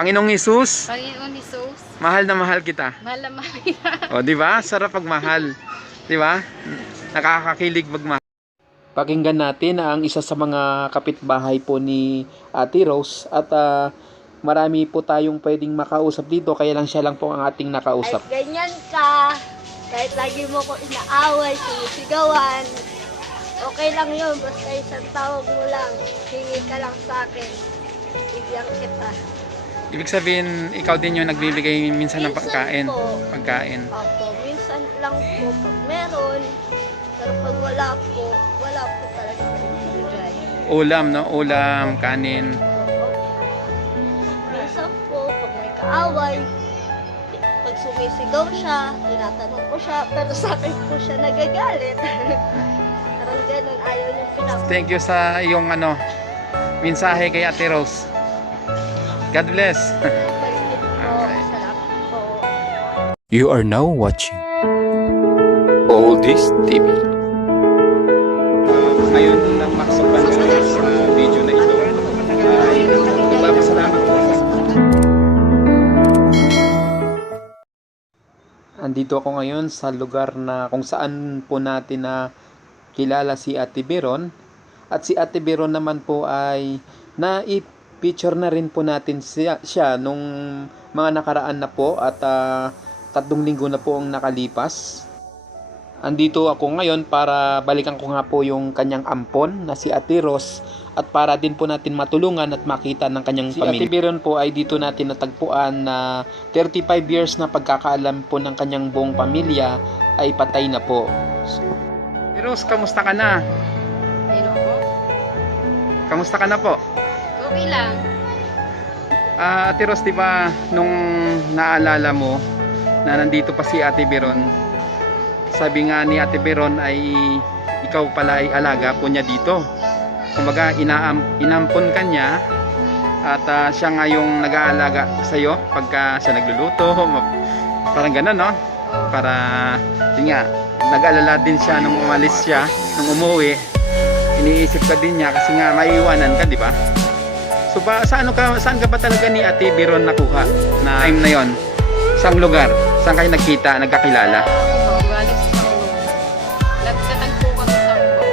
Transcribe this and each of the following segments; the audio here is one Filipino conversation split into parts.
Panginoong Hesus, Panginoon Jesus, mahal na mahal kita. mahal na mahal kita. O, di ba? Sarap pagmahal. Di ba? Nakakakilig magmahal. Pakinggan natin ang isa sa mga kapitbahay po ni Ate Rose at ah, marami po tayong pwedeng makausap dito kaya lang siya lang po ang ating nakausap. Kahit ganyan ka, kahit lagi mo ko inaaway, sinisigawan, okay lang yun. Basta isang tawag mo lang, hingi ka lang sa akin. Bigyan kita. Ibig sabihin, ikaw din yung nagbibigay minsan ng pagkain. po. Pagkain. Opo, minsan lang po pag meron. Pero pag wala po, wala po talaga binibigay. Ulam, no? Ulam, kanin. Minsan po, pag may kaaway, pag sumisigaw siya, tinatanong ko siya, pero sa akin po siya nagagalit. Parang ganun, ayaw niya pinap- Thank you sa iyong ano, mensahe kay Ate Rose. God bless. You are now watching Oldies TV. Ngayon nang makasupan sa video na ito, po Andito ako ngayon sa lugar na kung saan po natin na kilala si Ate Beron. At si Ate Beron naman po ay na-picture na rin po natin siya, siya nung mga nakaraan na po at ah, tatlong linggo na po ang nakalipas. Andito ako ngayon para balikan ko nga po yung kanyang ampon na si Ate Ros at para din po natin matulungan at makita ng kanyang Si pamilya. Ate Si Biron po ay dito natin natagpuan na 35 years na pagkakaalam po ng kanyang buong pamilya ay patay na po. Ate Ros, kamusta ka na? Ayun po. Kamusta ka na po? Okay lang. Ah, Ate Ros, di ba nung naalala mo na nandito pa si Ate Biron, sabi nga ni Ate Biron ay ikaw pala ay alaga po niya dito. Kumbaga, inaam, inampon ka niya at ah, siya nga yung nag-aalaga sa iyo pagka siya nagluluto. Parang ganun, no? Para, yun nga, nag-alala din siya nung umalis siya, nung umuwi. Iniisip ka din niya kasi nga maiiwanan ka, di ba? So ba, saan ka, saan ka ba talaga ni Ate Biron nakuha na time na yon? Saan lugar? Saan kayo nagkita, nagkakilala? Oo, galing sa Sango. Nagtatagpo kami sa Sango.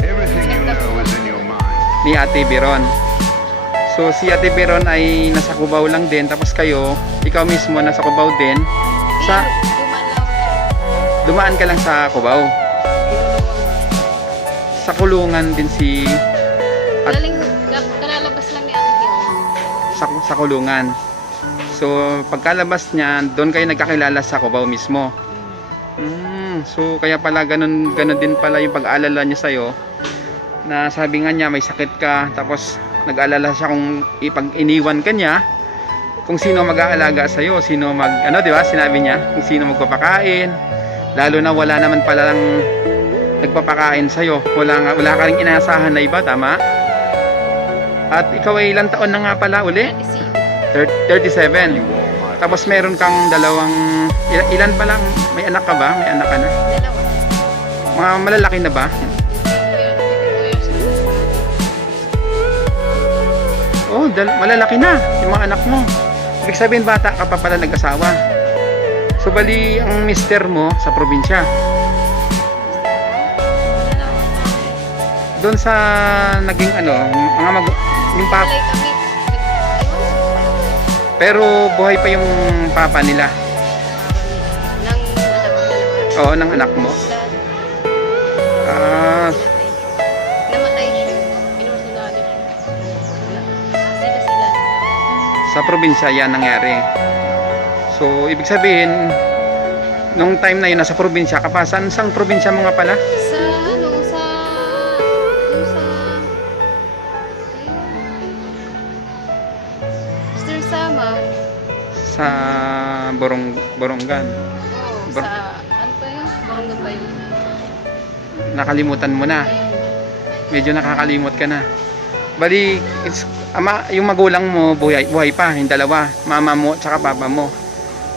Everything you know is in your mind. Ni Ate Biron. So si Ate Biron ay nasa Cubao lang din tapos kayo, ikaw mismo nasa Cubao din. Sa dumaan ka lang sa Cubao. Sa kulungan din si At- Galing, sa, sa kulungan. So pagkalabas niya, doon kayo nagkakilala sa Cubao mismo. Mm, so kaya pala ganun, ganun din pala yung pag-aalala niya sa'yo na sabi nga niya may sakit ka tapos nag-alala siya kung ipag iniwan ka niya kung sino mag-aalaga sa'yo, sino mag, ano di ba sinabi niya, kung sino magpapakain lalo na wala naman palang nagpapakain sa'yo wala, nga, wala ka rin inaasahan na iba, tama? At ikaw ay ilang taon na nga pala uli? Ate Si. Thir- 37 tapos meron kang dalawang ilan, ilan pa lang may anak ka ba? may anak ka na? Dalawa. mga malalaki na ba? Oh, dal- malalaki na yung mga anak mo. Ibig sabihin bata ka pa pala nag-asawa. So bali ang mister mo sa probinsya. Doon sa naging ano, mga mag yung pap kami. pero buhay pa yung papa nila. Nang anak ko talaga. Oo, ng anak mo. Ah, Namatay siya. Inusunado siya. Wala. Sila sila. sa probinsya yan nangyari. So, ibig sabihin, nung time na yun, nasa probinsya ka pa. Saan, saan probinsya mo nga pala? Sa... Borong, Borongan. Oo, Bar- sa... Ano pa yun? Barangay ba yun? Nakalimutan mo na. Medyo nakakalimot ka na. Bali, it's, ama, yung magulang mo, buhay, buhay pa, yung dalawa. Mama mo, tsaka papa mo.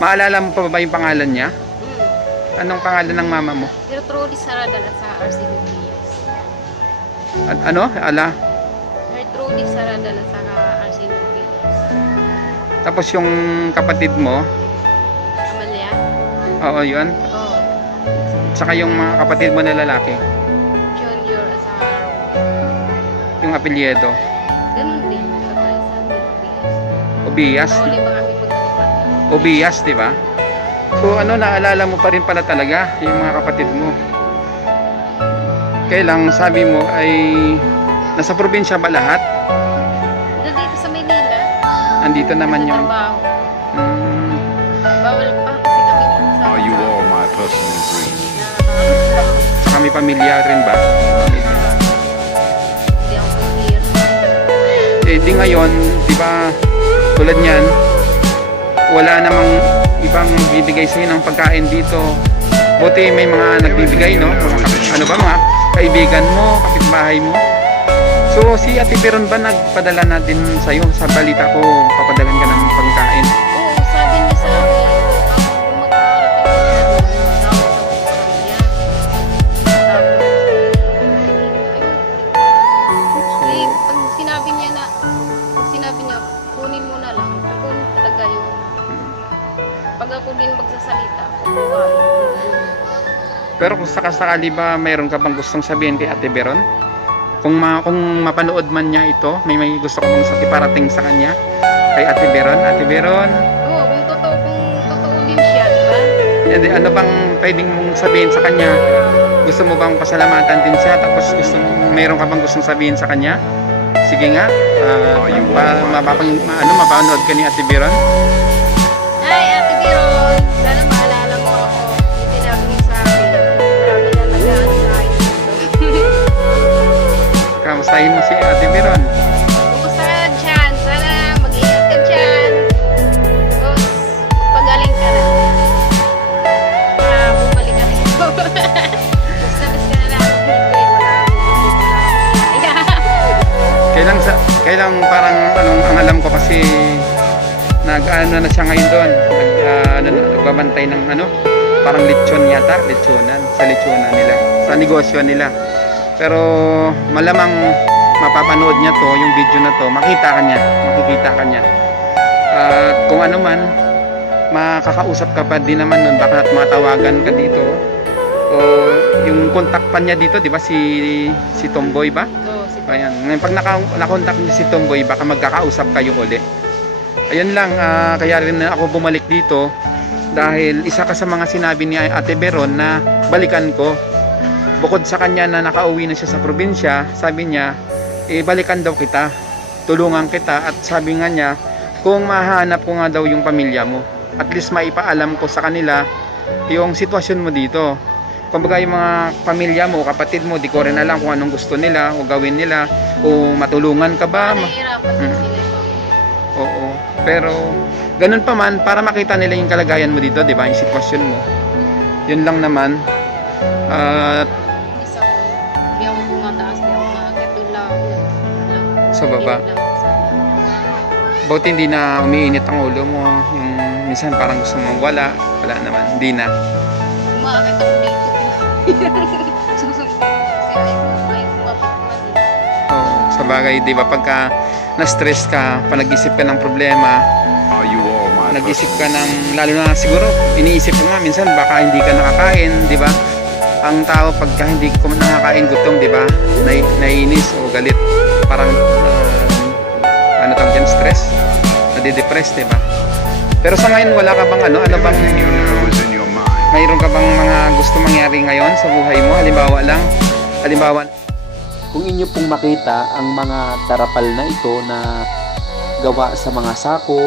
Maalala mo pa ba yung pangalan niya? Hmm. Anong pangalan ng mama mo? Pero Trudy Saradala sa RC Lumias. An- ano? Ala? Gertrude Saradala sa RC Lumias. Tapos yung kapatid mo? Oo yun. Oo. Saka yung mga kapatid mo na lalaki, Junior at saka yung apelyido. Ganun din. Obias. Obias, di ba? So ano, naalala mo pa rin pala talaga yung mga kapatid mo. Kailang sabi mo ay nasa probinsya ba lahat? Nandito sa Maynila. Andito naman yung... Trabaho. My personal dreams? saka pamilya rin ba? Pamilya. Eh di ngayon, di ba, tulad niyan, wala namang ibang bibigay sa'yo ng pagkain dito. Buti may mga nagbibigay, no? Ano ba, mga kaibigan mo, kapitbahay mo. So, si Ate Veron ba nagpadala na din sa'yo? Sa balita ko, papadalan pag ako din magsasalita. Pero kung sakasakali ba, mayroon ka bang gustong sabihin kay Ate Veron? Kung, ma kung mapanood man niya ito, may may gusto ko bang sa iparating sa kanya? Kay Ate Veron? Ate Veron, Oo, kung totoo, kung totoo din siya, di ba? Hindi, ano bang pwedeng mong sabihin sa kanya? Gusto mo bang pasalamatan din siya? Tapos gusto mo, mayroon ka bang gustong sabihin sa kanya? Sige nga. ah, Oh, pa, mapapang, ma, ano, mapanood ka ni Ate Biron? Kamustahin mo si Ate Biron? Kumusta ka dyan? Sana mag-ingat ka dyan. Tapos, pagaling ka na. Para bumalik ka dito. Basta-bas ka na lang dito. Wala akong dito na Kailang, sa, kailang parang, anong, ang alam ko kasi, nag, ano na siya ngayon doon, nag, ah, ano, na, nagbabantay ng, ano, parang lechon yata, lechonan, sa lechonan nila, sa negosyo nila. Pero, malamang, mapapanood niya to, yung video na to, makita ka niya, makikita ka niya. At kung ano man, makakausap ka pa din naman nun, baka at matawagan ka dito. O yung contact pa niya dito, di ba, si, si Tomboy ba? Oo, si Ayan. Ngayon, pag naka, nakontak niyo si Tomboy, baka magkakausap kayo uli. Ayun lang, ah, kaya rin ako bumalik dito dahil isa ka sa mga sinabi ni Ate Beron na balikan ko. Bukod sa kanya na nakauwi na siya sa probinsya, sabi niya, eh, balikan daw kita. Tulungan kita at sabi nga niya, kung mahanap ko nga daw yung pamilya mo, at least maipaalam ko sa kanila yung sitwasyon mo dito. Kumbaga yung mga pamilya mo, kapatid mo, di ko rin alam kung anong gusto nila o gawin nila o matulungan ka ba. Ma- Nahihirapan din Mm. sila. Oo. Pero ganun pa man para makita nila yung kalagayan mo dito, 'di ba? Yung sitwasyon mo. Yun lang naman. At Isang, di ako Sa baba. Buti hindi na umiinit ang ulo mo. Yung minsan parang gusto mong wala. Wala naman. Hindi na. Umaakit ako dito. Oo. Sa bagay, 'di ba? Pagka na-stress ka, pa nag-isip ka ng problema, Are you all my nag-isip ka ng lalo na siguro iniisip mo nga minsan baka hindi ka nakakain, 'di ba? Ang tao pagka hindi ko nakakain gutom, 'di ba? Nai naiinis o galit, parang ah, ano tawag dyan, stress, nade-depress, 'di ba? Pero sa ngayon wala ka bang ano, ano bang mayroon ka bang mga gusto mangyari ngayon sa buhay mo? Halimbawa lang, halimbawa Kung inyo pong makita ang mga darapal na ito na gawa sa mga sako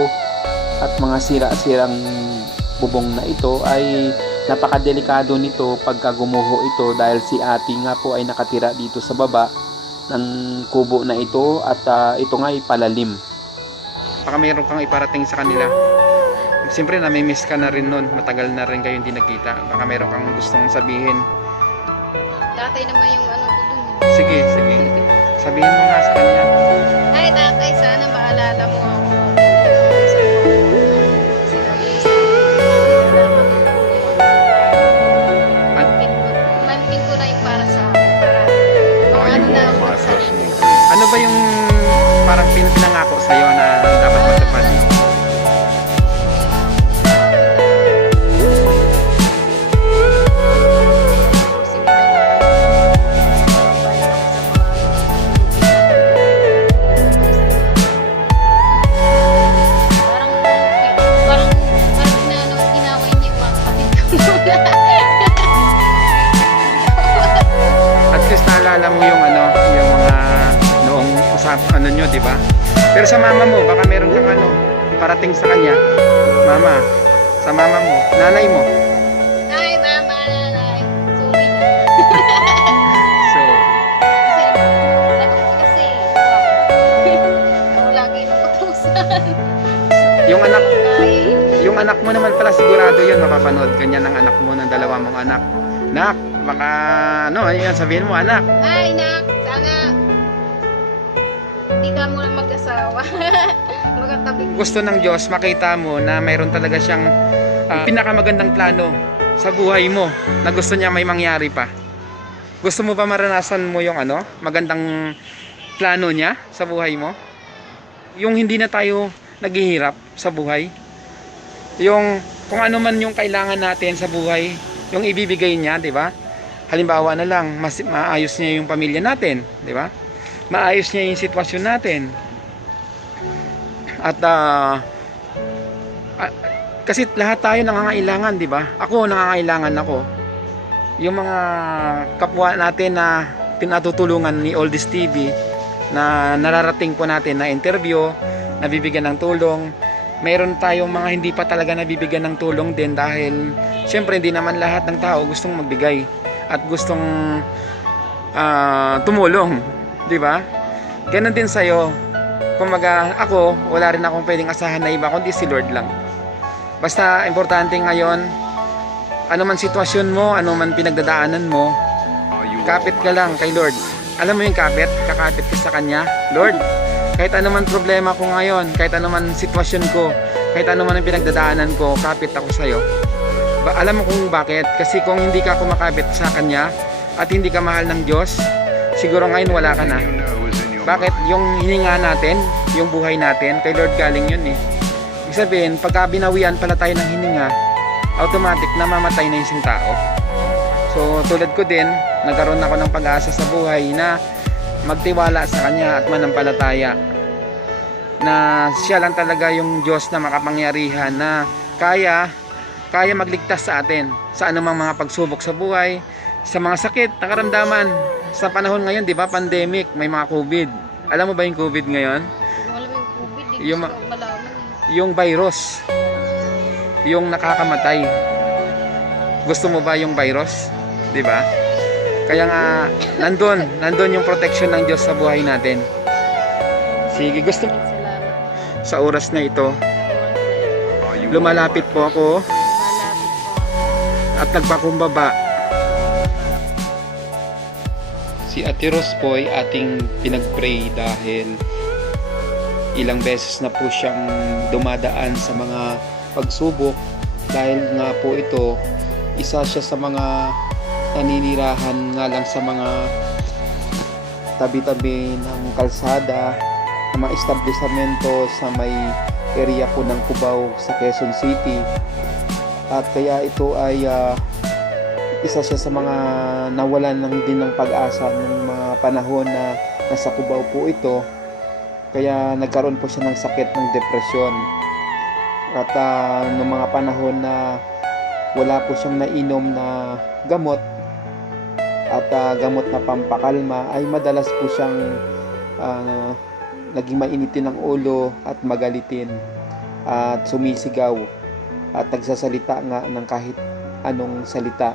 at mga sira-sirang bubong na ito ay napakadelikado nito pagka gumuho ito dahil si ate nga po ay nakatira dito sa baba ng kubo na ito at ah, ito nga ay palalim. baka mayroon kang iparating sa kanila. Siyempre, nami-miss ka na rin nun. Matagal na rin kayo hindi nagkita. Baka mayroon kang gustong sabihin. Tatay naman yung ano ko dun. Sige, sige. Sabihin mo nga sa kanya. Ay, tatay, sana maalala mo ako. Manpin ko, manpin ko na yung para sa akin. Para, Are ano personal dreams? Ano ba yung parang pin- pinangako sa'yo na dapat matupad? Ano, yung mga noong usap ano nyo, di ba? Pero sa mama mo, baka meron kang ano, parating sa kanya. Mama, sa mama mo, nanay mo. Ay, mama, nanay. Sorry na. So, Kasi, kasi, wow. Ako lagi yung anak, yung anak mo naman pala sigurado yun, mapapanood ka niya ng anak mo, ng dalawa mong anak. Nak, baka, ano, yan, sabihin mo, anak, ay, nak, sana hindi ka muna mag-asawa. Magkatabi. gusto ng Diyos makita mo na mayroon talaga siyang ah, pinakamagandang plano sa buhay mo na gusto niya may mangyari pa. Gusto mo ba maranasan mo yung ano, magandang plano niya sa buhay mo? Yung hindi na tayo naghihirap sa buhay. Yung kung ano man yung kailangan natin sa buhay, yung ibibigay niya, 'di ba? Halimbawa na lang, mas maayos niya yung pamilya natin, 'di ba? Maayos niya yung sitwasyon natin. At ah, ah, kasi lahat tayo nangangailangan, 'di ba? Ako nangangailangan ako. Yung mga kapwa natin na tinatutulungan ni Oldies TV na nararating po natin na interview, nabibigyan ng tulong. Mayroon tayong mga hindi pa talaga nabibigyan ng tulong din dahil syempre hindi naman lahat ng tao gustong magbigay at gustong ah, tumulong, 'di ba? Ganon din sa'yo. Kumaga ako, wala rin akong pwedeng asahan na iba kundi si Lord lang. Basta importante ngayon, ano man sitwasyon mo, ano man pinagdadaanan mo, you kapit ka lang kay Lord. Alam mo yung kapit? Kakapit ka sa Kanya. Lord, kahit ano man problema ko ngayon, kahit ano man sitwasyon ko, kahit ano man ang pinagdadaanan ko, kapit ako sa'yo. Ba, alam mo kung bakit? Kasi kung hindi ka kumakapit sa Kanya at hindi ka mahal ng Diyos, siguro ngayon wala ka na. Bakit? Yung hininga natin, yung buhay natin, kay Lord galing yun eh. Ibig sabihin, pagka binawian pala tayo ng hininga, automatic namamatay na yung isang tao. So, tulad ko din, nagkaroon ako ng pag-asa sa buhay na magtiwala sa Kanya at manampalataya na siya lang talaga yung Diyos na makapangyarihan na kaya kaya magligtas sa atin sa anumang mga pagsubok sa buhay, sa mga sakit, na karamdaman. Sa panahon ngayon, di ba, pandemic, may mga COVID. Alam mo ba yung COVID ngayon? Wala mo yung COVID, Yung eh. Yung virus. Yung nakakamatay. Gusto mo ba yung virus? Di ba? Kaya nga, nandun, nandun yung protection ng Diyos sa buhay natin. Sige, gusto sa oras na ito, lumalapit po ako. At nagpakumbaba. Si Ate Ros po ay ating pinag-pray dahil ilang beses na po siyang dumadaan sa mga pagsubok dahil nga po ito isa siya sa mga naninirahan nga lang sa mga tabi-tabi ng kalsada ng mga establishmento sa may area po ng Cubao sa Quezon City at kaya ito ay ah, isa siya sa mga nawalan ng din ng pag-asa ng mga panahon na nasa Cubao po ito. Kaya nagkaroon po siya ng sakit ng depresyon. At ah, noong mga panahon na wala po siyang nainom na gamot at ah, gamot na pampakalma ay madalas po siyang ah, naging mainitin ng ulo at magalitin at sumisigaw at nagsasalita nga ng kahit anong salita.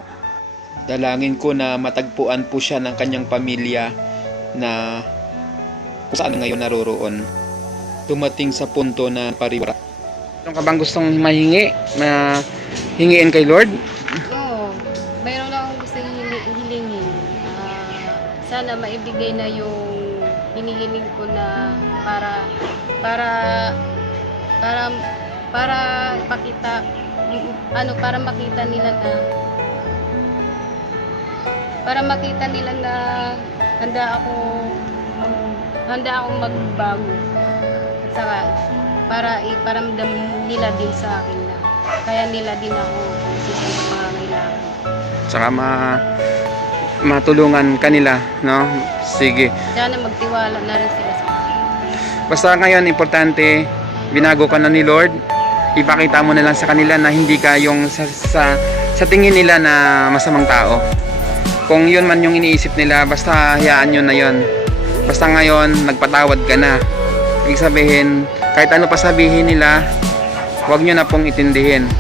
Dalangin ko na matagpuan po siya ng kanyang pamilya na kung saan ngayon naroroon. Dumating sa punto na pariwara. Meron ka bang gustong mahingi? Na hingiin kay Lord? Oo. Mayroon lang akong gusto hili- hilingin. Ah, sana maibigay na yung hinihiling ko na para para para para pakita ano para makita nila na para makita nila na handa ako handa akong magbago at saka para iparamdam nila din sa akin na kaya nila din ako sa pangangailangan. Tsaka ma matulungan kanila, no? Sige. Sana magtiwala na rin sila sa akin. Basta ngayon, importante, binago ka na ni Lord. Ipakita mo na lang sa kanila na hindi ka yung sa, sa, sa tingin nila na masamang tao. Kung yun man yung iniisip nila, basta hayaan nyo na yun. Basta ngayon, nagpatawad ka na. Ibig sabihin, kahit ano pa sabihin nila, huwag nyo na pong itindihin.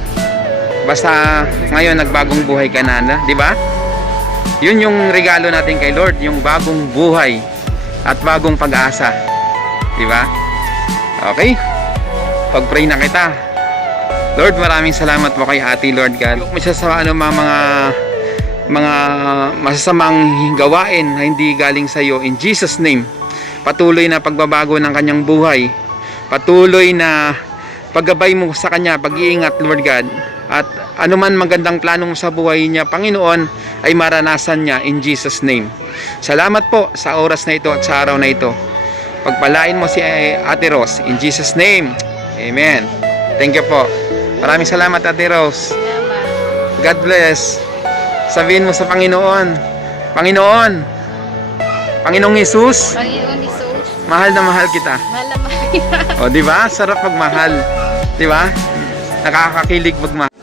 Basta ngayon, nagbagong buhay ka na, na di ba? Yun yung regalo natin kay Lord, yung bagong buhay at bagong pag-asa. Di ba? Okay? Pag-pray na kita. Lord, maraming salamat po kay Ate Lord God. Huwag mo siya ano, mga, mga mga masasamang gawain na hindi galing sa iyo in Jesus name. Patuloy na pagbabago ng kanyang buhay. Patuloy na paggabay mo sa kanya, pag-iingat Lord God. At anuman magandang plano mo sa buhay niya, Panginoon, ay maranasan niya in Jesus name. Salamat po sa oras na ito at sa araw na ito. Pagpalain mo si Ate Rose in Jesus name. Amen. Thank you po. Maraming salamat Ate Rose. God bless. Sabihin mo sa Panginoon, Panginoon, Panginoong Jesus, Panginoon Jesus, mahal na mahal kita. mahal na mahal kita. O, di ba? Sarap magmahal. Di ba? Nakakakilig magmahal.